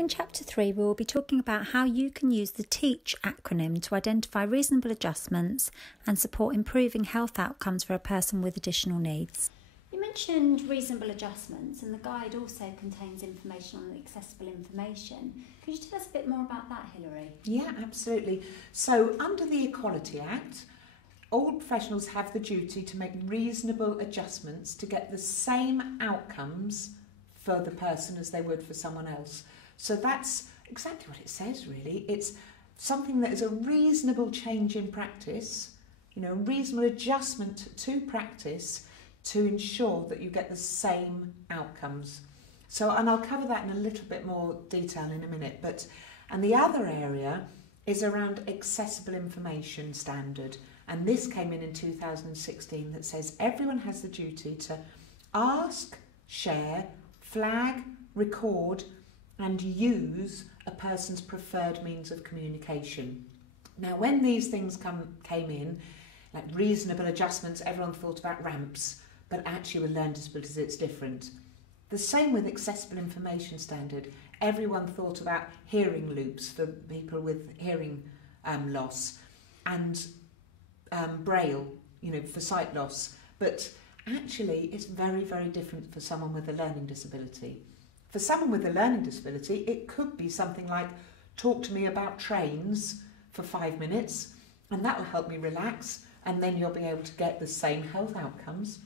In Chapter 3, we will be talking about how you can use the TEACH acronym to identify reasonable adjustments and support improving health outcomes for a person with additional needs. You mentioned reasonable adjustments, and the guide also contains information on accessible information. Could you tell us a bit more about that, Hilary? Yeah, absolutely. So under the Equality Act, all professionals have the duty to make reasonable adjustments to get the same outcomes for the person as they would for someone else. So that's exactly what it says, really. It's something that is a reasonable change in practice, a reasonable adjustment to practice to ensure that you get the same outcomes. So, and I'll cover that in a little bit more detail in a minute, and the other area is around accessible information standard. And this came in 2016 that says everyone has the duty to ask, share, flag, record and use a person's preferred means of communication. Now, when these things came in, like reasonable adjustments, everyone thought about ramps, but actually with learning disabilities it's different. The same with accessible information standard. Everyone thought about hearing loops for people with hearing loss and braille, for sight loss. But actually it's very, very different for someone with a learning disability. For someone with a learning disability, it could be something like, talk to me about trains for 5 minutes, and that will help me relax, and then you'll be able to get the same health outcomes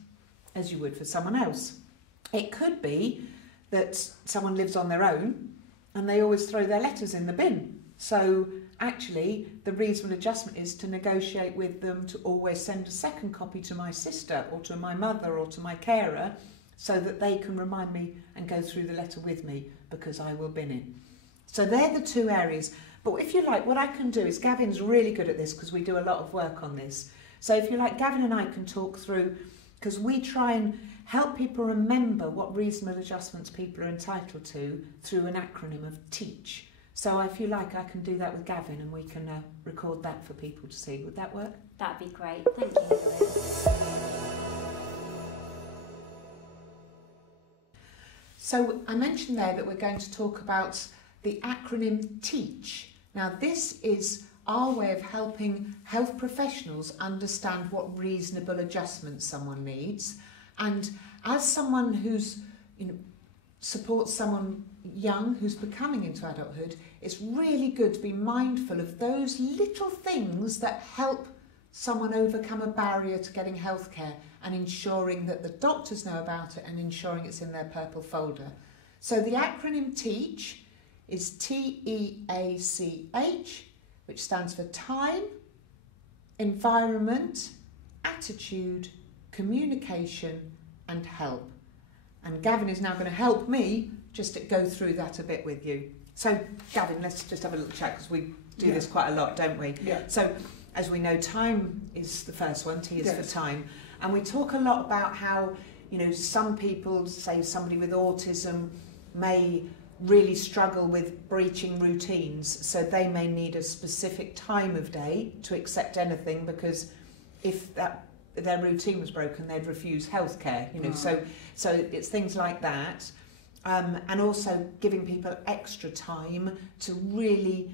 as you would for someone else. It could be that someone lives on their own and they always throw their letters in the bin. So actually the reasonable adjustment is to negotiate with them to always send a second copy to my sister or to my mother or to my carer, so that they can remind me and go through the letter with me because I will bin it. So they're the two areas. But if you like, what I can do is, Gavin's really good at this because we do a lot of work on this. So if you like, Gavin and I can talk through, because we try and help people remember what reasonable adjustments people are entitled to through an acronym of TEACH. So if you like, I can do that with Gavin and we can record that for people to see. Would that work? That'd be great. Thank you, Hilary. So I mentioned there that we're going to talk about the acronym TEACH. Now this is our way of helping health professionals understand what reasonable adjustments someone needs. And as someone who's supports someone young who's becoming into adulthood, it's really good to be mindful of those little things that help someone overcome a barrier to getting healthcare, and ensuring that the doctors know about it and ensuring it's in their purple folder. So the acronym TEACH is TEACH, which stands for time, environment, attitude, communication and help. And Gavin is now going to help me just to go through that a bit with you. So Gavin, let's just have a little chat because we do this quite a lot, don't we? Yeah. So as we know, time is the first one, T is Yes. for time. And we talk a lot about how, some people, say somebody with autism, may really struggle with breaching routines. So they may need a specific time of day to accept anything, because if their routine was broken, they'd refuse healthcare. So it's things like that. And also giving people extra time to really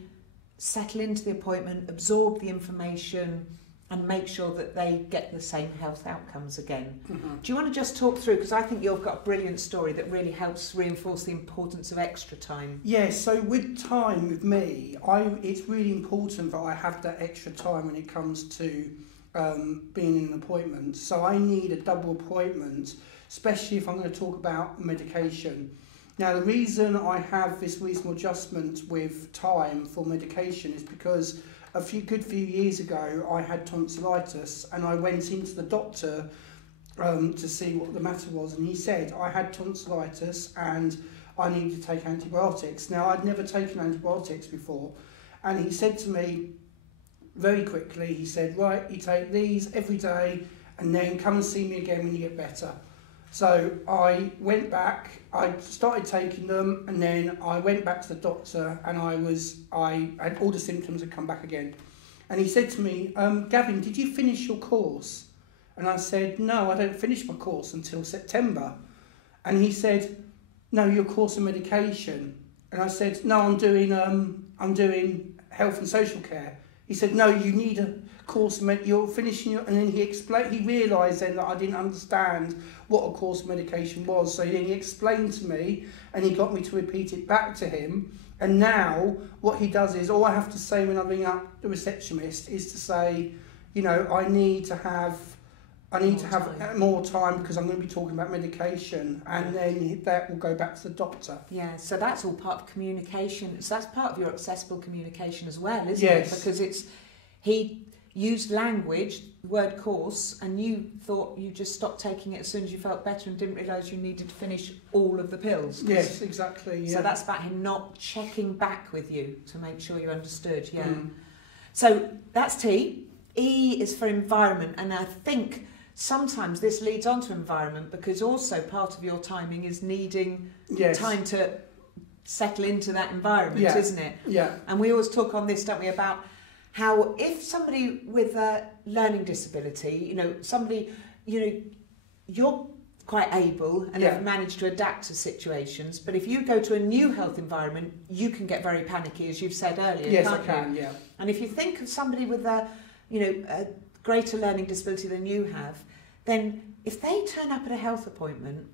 settle into the appointment, absorb the information, and make sure that they get the same health outcomes again. Mm-hmm. Do you want to just talk through, because I think you've got a brilliant story that really helps reinforce the importance of extra time. Yes, so with time with me, it's really important that I have that extra time when it comes to being in an appointment. So I need a double appointment, especially if I'm going to talk about medication. Now, the reason I have this reasonable adjustment with time for medication is because a good few years ago I had tonsillitis, and I went into the doctor to see what the matter was, and he said I had tonsillitis and I needed to take antibiotics. Now, I'd never taken antibiotics before, and he said to me very quickly, he said, right, you take these every day and then come and see me again when you get better. So I went back, I started taking them, and then I went back to the doctor, and I had all the symptoms had come back again. And he said to me, Gavin, did you finish your course? And I said, no, I don't finish my course until September. And he said, no, your course of medication. And I said, no, I'm doing health and social care. He said, no, you need a course, you're finishing your, and then he realised then that I didn't understand what a course of medication was. So then he explained to me, and he got me to repeat it back to him. And now what he does is, all I have to say when I ring up the receptionist is to say, you know, I need to have more time because I'm going to be talking about medication, and then that will go back to the doctor. Yeah, so that's all part of communication. So that's part of your accessible communication as well, isn't Yes. it? Because he used language, the word course, and you thought you just stopped taking it as soon as you felt better and didn't realise you needed to finish all of the pills. Yes, exactly. Yeah. So that's about him not checking back with you to make sure you understood. Yeah. So that's T. E is for environment, and I think sometimes this leads on to environment because also part of your timing is needing time to settle into that environment, isn't it? Yeah. And we always talk on this, don't we, about how if somebody with a learning disability, you know, somebody, you know, you're quite able and have managed to adapt to situations, but if you go to a new health environment, you can get very panicky, as you've said earlier. Yes, can't I can, you? yeah. And if you think of somebody with a greater learning disability than you have, then if they turn up at a health appointment,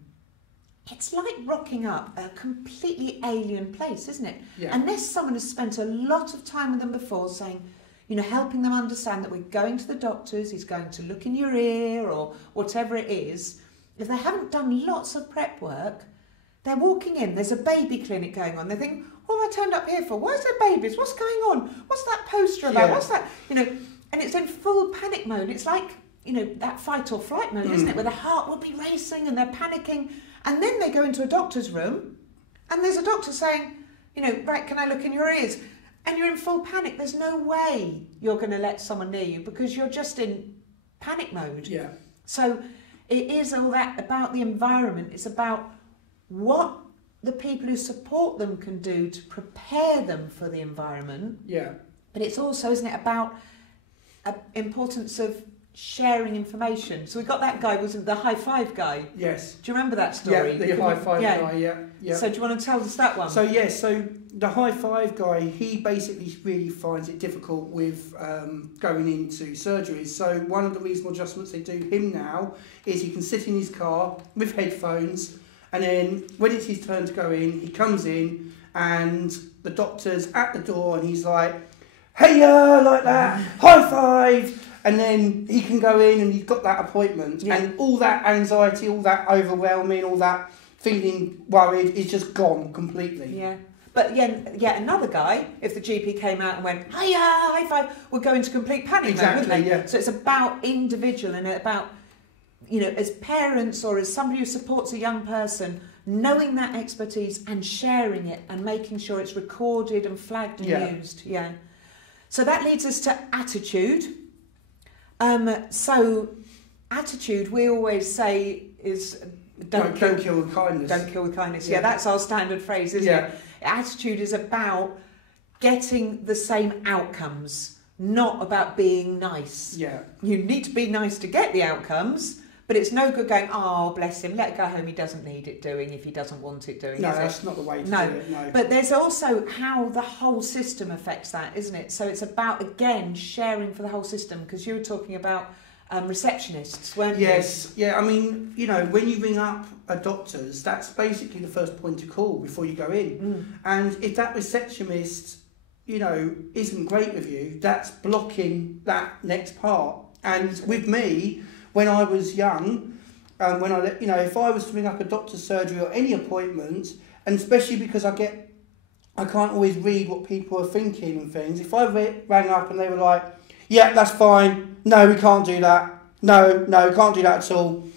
it's like rocking up a completely alien place, isn't it? Yeah. Unless someone has spent a lot of time with them before saying, you know, helping them understand that we're going to the doctors, he's going to look in your ear or whatever it is. If they haven't done lots of prep work, they're walking in, there's a baby clinic going on. They think, what have I turned up here for? Why is there babies? What's going on? What's that poster about? Yeah. What's that? You know, and it's in full panic mode. It's like, you know, that fight or flight mode, isn't it? Where their heart will be racing and they're panicking. And then they go into a doctor's room and there's a doctor saying, you know, right, can I look in your ears? And you're in full panic. There's no way you're going to let someone near you because you're just in panic mode. Yeah. So it is all that about the environment. It's about what the people who support them can do to prepare them for the environment. Yeah. But it's also, isn't it, about importance of sharing information. So we got that guy, wasn't the high five guy? Yes. Do you remember that story? Yeah, the high five guy, yeah. So do you want to tell us that one? So the high five guy, he basically really finds it difficult with going into surgeries. So one of the reasonable adjustments they do him now is he can sit in his car with headphones, and then when it's his turn to go in, he comes in and the doctor's at the door and he's like, hey, like that, high five. And then he can go in and he's got that appointment. Yeah. And all that anxiety, all that overwhelming, all that feeling worried is just gone completely. Yeah. But yet another guy, if the GP came out and went, hiya, high five, would go into complete panic mode, wouldn't they? Yeah. So it's about individual and about, you know, as parents or as somebody who supports a young person, knowing that expertise and sharing it and making sure it's recorded and flagged and used. Yeah. So that leads us to attitude. So attitude, we always say, is don't kill with kindness. Don't kill with kindness. Yeah, that's our standard phrase, isn't it? Attitude is about getting the same outcomes, not about being nice. Yeah. You need to be nice to get the outcomes, but it's no good going, oh, bless him, let it go home, he doesn't need it doing if he doesn't want it doing. No, that's not the way to do it, no. But there's also how the whole system affects that, isn't it? So it's about, again, sharing for the whole system, because you were talking about receptionists, weren't you? Yes, yeah, I mean, you know, when you ring up a doctor's, that's basically the first point to call before you go in. And if that receptionist, you know, isn't great with you, that's blocking that next part. And with me, when I was young, if I was to ring up a doctor's surgery or any appointment, and especially because I can't always read what people are thinking and things, if I rang up and they were like, yeah, that's fine, no, we can't do that, no, can't do that at all,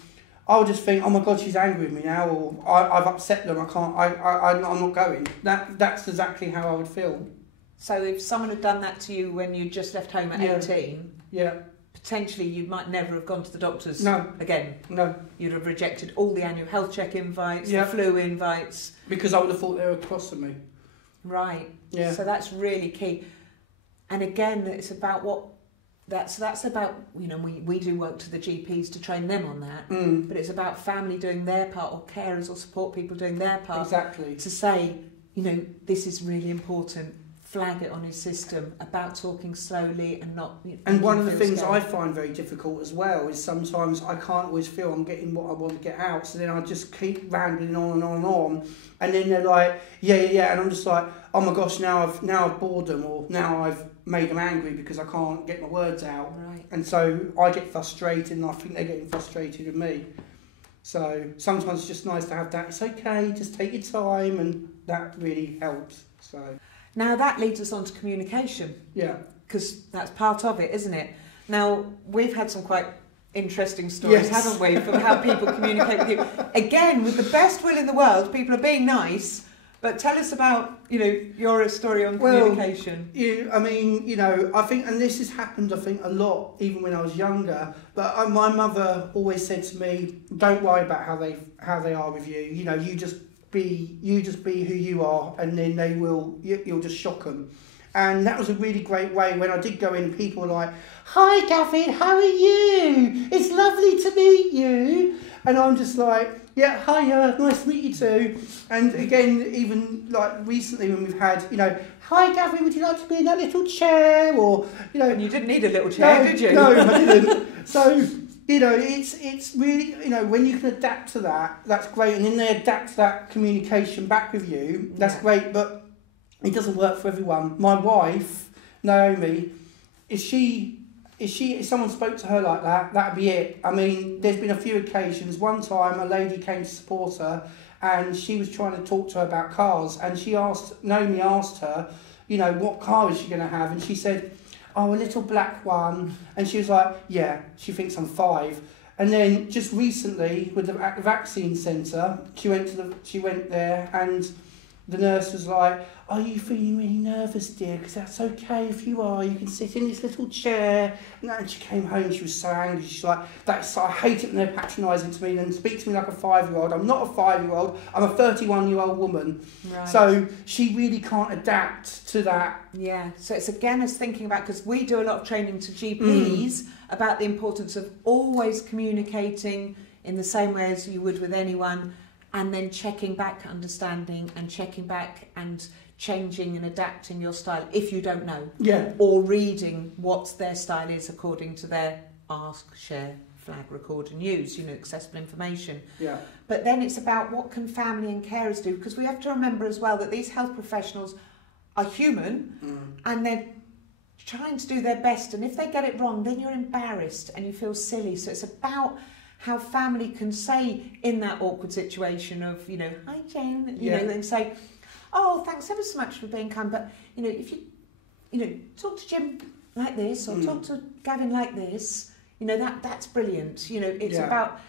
I would just think, oh my God, she's angry with me now, or I've upset them, I'm not going. That's exactly how I would feel. So if someone had done that to you when you just left home at 18... Yeah. Potentially you might never have gone to the doctors again. No. You'd have rejected all the annual health check invites, the flu invites. Because I would have thought they were cross on me. Right. Yeah. So that's really key. And again, it's about that's about, you know, we do work to the GPs to train them on that. But it's about family doing their part, or carers or support people doing their part. Exactly. To say, you know, this is really important. Flag it on his system about talking slowly and not. And one of the things I find very difficult as well is sometimes I can't always feel I'm getting what I want to get out, so then I just keep rambling on and on and on, and then they're like, yeah, and I'm just like, oh my gosh, now I've bored them, or now I've made them angry because I can't get my words out, right. And so I get frustrated, and I think they're getting frustrated with me. So sometimes it's just nice to have that. It's okay, just take your time, and that really helps. So. Now that leads us on to communication. Yeah. Because that's part of it, isn't it? Now, we've had some quite interesting stories, haven't we, from how people communicate with you. Again, with the best will in the world, people are being nice, but tell us about, you know, your story on communication. I think, and this has happened, I think, a lot, even when I was younger, but my mother always said to me, don't worry about how they are with you, you know, you just be who you are, and then you'll just shock them. And that was a really great way. When I did go in, people were like, hi Gavin, how are you? It's lovely to meet you. And I'm just like, yeah, hiya, nice to meet you too. And again, even like recently when we've had, you know, hi Gavin, would you like to be in that little chair? Or, you know. And you didn't need a little chair, did you? No, I didn't. So, you know, it's really, you know, when you can adapt to that, that's great. And then they adapt that communication back with you, that's great. But it doesn't work for everyone. My wife, Naomi, if someone spoke to her like that, that'd be it. I mean, there's been a few occasions. One time a lady came to support her and she was trying to talk to her about cars, and Naomi asked her, you know, what car is she going to have? And she said, oh, a little black one. And she was like, yeah, she thinks I'm 5. And then just recently with the vaccine centre, she went there, and the nurse was like, are you feeling really nervous, dear? Because that's okay if you are. You can sit in this little chair. And she came home, she was so angry. She's like, I hate it when they're patronising to me and speak to me like a 5-year-old. I'm not a 5-year-old. I'm a 31-year-old woman. Right. So she really can't adapt to that. Yeah. So it's again us thinking about, because we do a lot of training to GPs about the importance of always communicating in the same way as you would with anyone, and then checking back, understanding, and checking back and changing and adapting your style if you don't know. Yeah. Or reading what their style is according to their ask, share, flag, record and use, you know, accessible information. Yeah. But then it's about what can family and carers do, because we have to remember as well that these health professionals are human and they're trying to do their best, and if they get it wrong then you're embarrassed and you feel silly. So it's about how family can say in that awkward situation of, you know, hi Jane, you know, and say, oh, thanks ever so much for being kind, but, you know, if you talk to Jim like this, or talk to Gavin like this, you know, that's brilliant. You know, it's about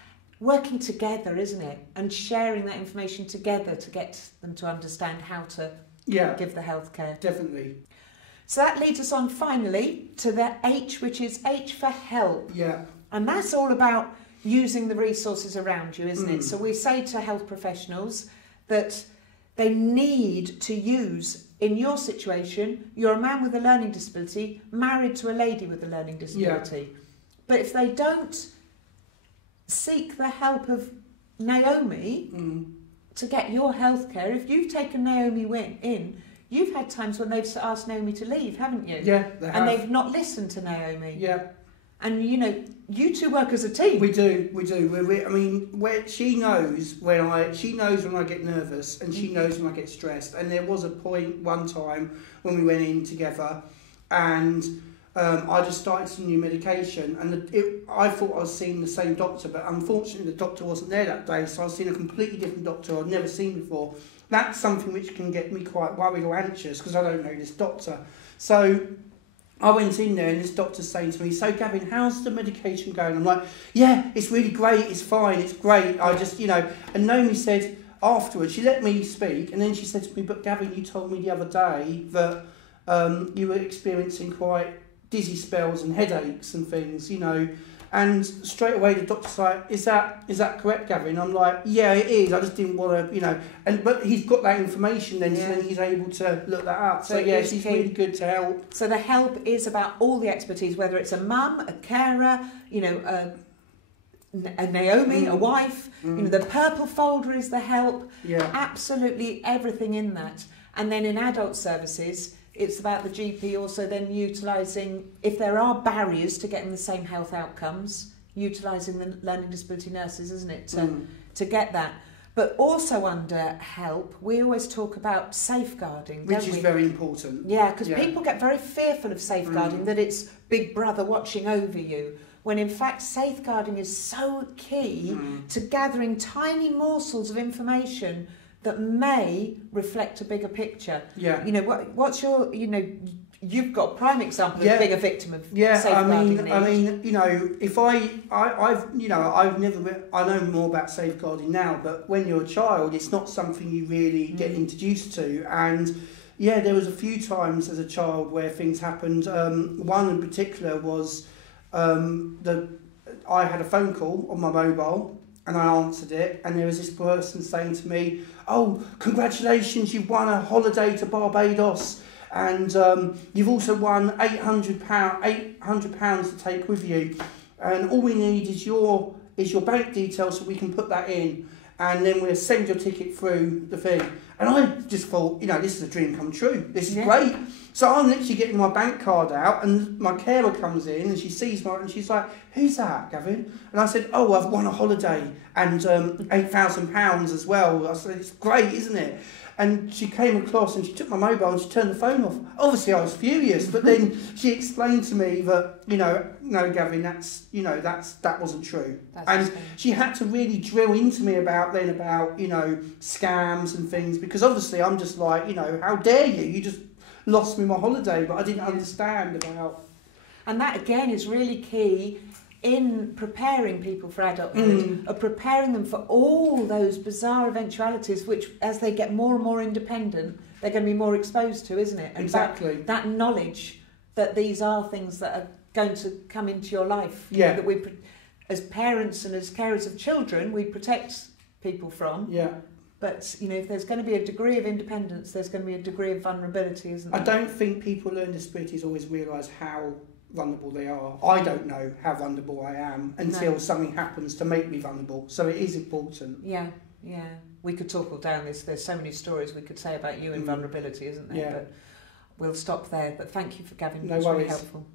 working together, isn't it? And sharing that information together to get them to understand how to give the healthcare. Definitely. So that leads us on finally to the H, which is H for help. Yeah. And that's all about using the resources around you, isn't it? So we say to health professionals that they need to use, in your situation, you're a man with a learning disability married to a lady with a learning disability. Yeah. But if they don't seek the help of Naomi to get your healthcare, if you've taken Naomi in, you've had times when they've asked Naomi to leave, haven't you? Yeah, they have. And they've not listened to Naomi. Yeah. And, you know, you two work as a team. We do. She knows when I get nervous, and she knows when I get stressed. And there was a point one time when we went in together, and I just started some new medication, and I thought I was seeing the same doctor, but unfortunately the doctor wasn't there that day, so I was seeing a completely different doctor I'd never seen before. That's something which can get me quite worried or anxious, because I don't know this doctor. So I went in there and this doctor's saying to me, so Gavin, how's the medication going? I'm like, yeah, it's really great, it's fine, it's great. I just, you know, and Naomi said afterwards, she let me speak, and then she said to me, but Gavin, you told me the other day that you were experiencing quite dizzy spells and headaches and things, you know. And straight away the doctor's like, is that correct, Gavin? I'm like, yeah, it is. I just didn't want to, you know. But he's got that information then, so then he's able to look that up. So yeah, she's really good to help. So the help is about all the expertise, whether it's a mum, a carer, you know, a Naomi, a wife. You know, the purple folder is the help. Yeah. Absolutely everything in that. And then in adult services, it's about the GP also then utilising, if there are barriers to getting the same health outcomes, utilising the learning disability nurses, isn't it, to get that. But also under help, we always talk about safeguarding, which is very important. Yeah, because people get very fearful of safeguarding, that it's Big Brother watching over you, when in fact safeguarding is so key to gathering tiny morsels of information that may reflect a bigger picture. Yeah. You know, what's your, you know, you've got a prime example of being a victim of safeguarding need. I mean, you know, if I've never, I know more about safeguarding now, but when you're a child, it's not something you really get introduced to. And yeah, there was a few times as a child where things happened. One in particular was I had a phone call on my mobile, and I answered it, and there was this person saying to me, "Oh, congratulations, you've won a holiday to Barbados, and you've also won £800 to take with you, and all we need is your bank details so we can put that in, and then we'll send your ticket through the thing." And I just thought, you know, this is a dream come true. This is great. So I'm literally getting my bank card out, and my carer comes in, and she sees and she's like, "Who's that, Gavin?" And I said, "Oh, I've won a holiday, and £8,000 as well." I said, "It's great, isn't it?" And she came across and she took my mobile and she turned the phone off. Obviously, I was furious, but then she explained to me that, you know, no, Gavin, that wasn't true. And she had to really drill into me about, you know, scams and things, because obviously I'm just like, you know, how dare you? You just lost me my holiday, but I didn't understand about. And that again is really key in preparing people for adulthood, of preparing them for all those bizarre eventualities which, as they get more and more independent, they're going to be more exposed to, isn't it? And exactly. That knowledge that these are things that are going to come into your life, you know, that we, as parents and as carers of children, we protect people from. Yeah. But, you know, if there's going to be a degree of independence, there's going to be a degree of vulnerability, isn't there? I don't think people with learning disabilities always realise how vulnerable they are. I don't know how vulnerable I am until something happens to make me vulnerable. So it is important. Yeah. We could talk all down this. There's so many stories we could say about you and vulnerability, isn't there? Yeah. But we'll stop there. But thank you for Gavin. No It was worries. really helpful.